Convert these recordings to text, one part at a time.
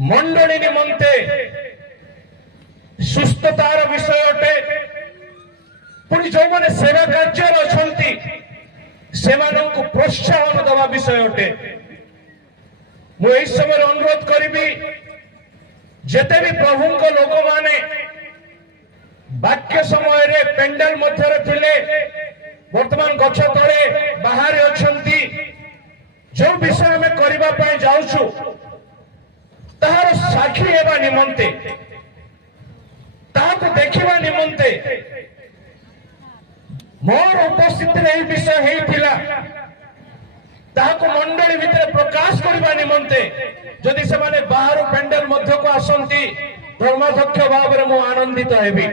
मंडली निमंते सुस्थतार विषय अटे पुणी जो मैंने सेवा कार्य अच्छा से प्रोत्साहन दवा विषय अटे मुझे समय अनुरोध करी जेते भी प्रभु लोक माने वाक्य समय रे पेंडल मध्य थिले वर्तमान गछ तले बाहर अछंती जो विषय में करबा पय जाउछु तार साक्षी हेबा निमंते ताको देखिबा निमंते मोर उपस्थित रे विषय हेतिला ताको मंडली भितर प्रकाश करबा निमंते जदि से माने बाहर पेंडल मध्य को आसंती धर्माध्यक्ष भाव में मु आनंदित हेबी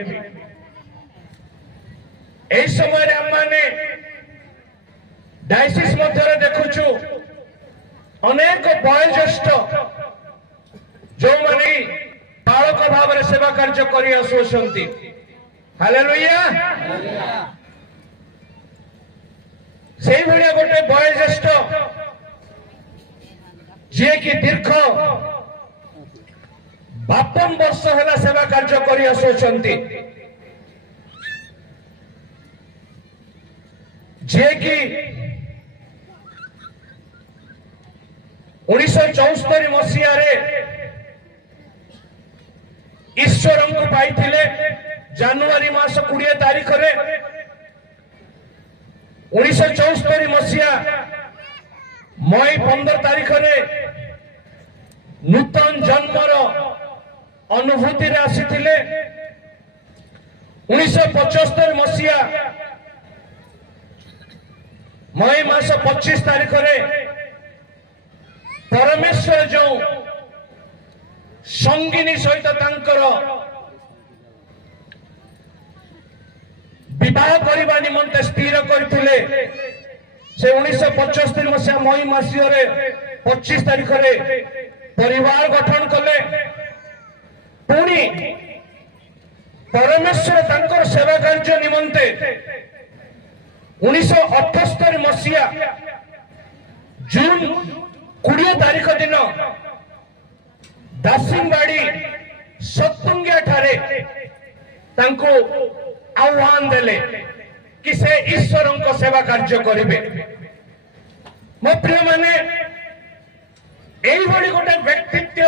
एई समय रे हम माने डायसिस मध्य देखुछु अनेक वयोज्येष्ठ जो माने बालक भाव में सेवा कार्य करि आसुछंती हालेलुया से भलिया गोटे वयोज्येष्ठ जे कि दीर्घ 52 वर्ष है सेवा कार्य करि आसुछंती जे कि 1974 मसीह ईश्वर को पाई जनवरी मास 20 तारीख रे 1974 मसीहा मई 15 तारीख रे नूतन जन्मर अनुभूति रे आसीथिले 1975 मसीहा मई मास 25 तारीख रे परमेश्वर जो संगिनी सहित तांकर विवाह करने निमंते स्थिर करथिले से 1975 मसीहा मई मासिया रे 25 तारीख रे परिवार गठन कले पुणी परमेश्वर तांकर सेवा कार्य निमंते 1978 मसीहा जून 20 तारीख दिन दासिंगबाड़ी सतुंगिया ठारे तांको आह्वान देले कि से ईश्वर को सेवा कार्य करिवे मो प्रिय माने एई भली गोटे व्यक्तित्व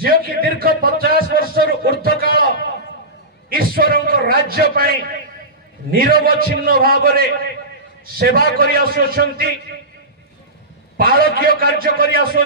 जे कि दीर्घ 50 वर्ष ऊर्ध्व काल ईश्वर को राज्य पाई निरवच्छिन्न भाव में सेवा करि आसुछंती पालकीय कार्य करि आसु